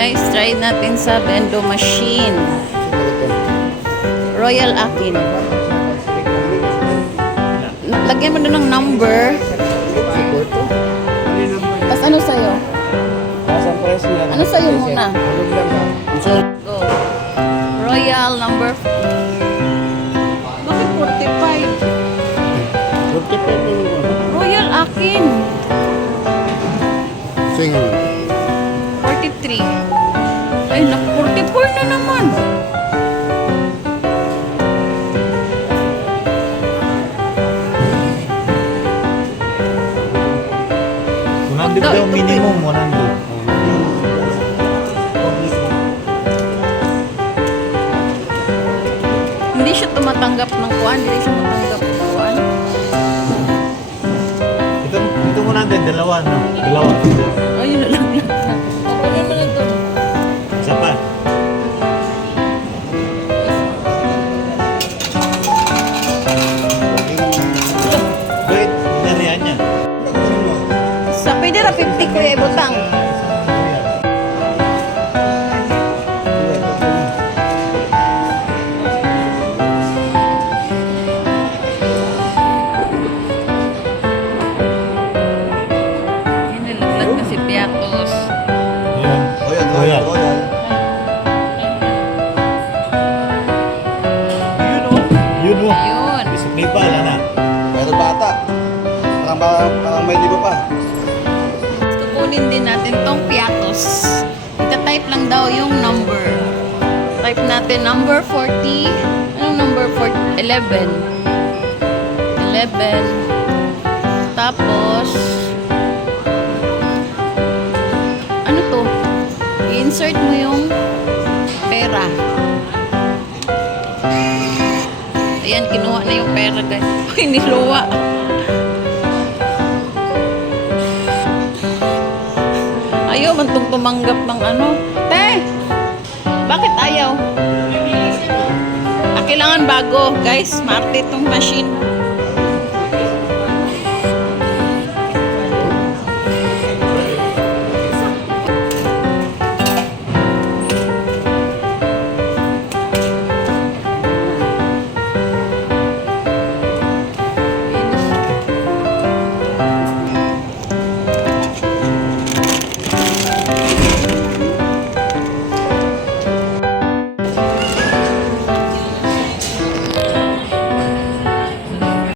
Guys, try natin sa Bendo machine. Royal Akin. Lagyan mo doon ng number. Tapos ano sa'yo? Ano sa'yo muna? Go. Royal number. Bakit 45? Royal Akin. 43. Ay, 44 na naman. Daw minimum 100. Hindi siya tumatanggap ng kuwan, hindi siya matanggap ng kuwan. Ito muna din, dalawa, no? Dalawa. Oh, yun na lang. Okay mo lang to. Isa pa. Wait, nariyan niya. Sa pwede na 50 kuya ibutang. Yan, nalaglag na si Piatos. Ayan. Royal. Yun o. Ayun. Disiplin pa, ala na. Pero bata. Parang may libo pa. Kukunin din natin tong Piatos. Ita-type lang daw yung number. Type natin number 40. Anong number 40? 11. 11. Tapos, ano to? I-insert mo yung pera. Ayan, kinuha na yung pera, guys. Uy, niluwa. Ayaw man itong tumanggap ng ano. Te! Bakit ayaw? Kailangan bago, guys. Smart itong machine.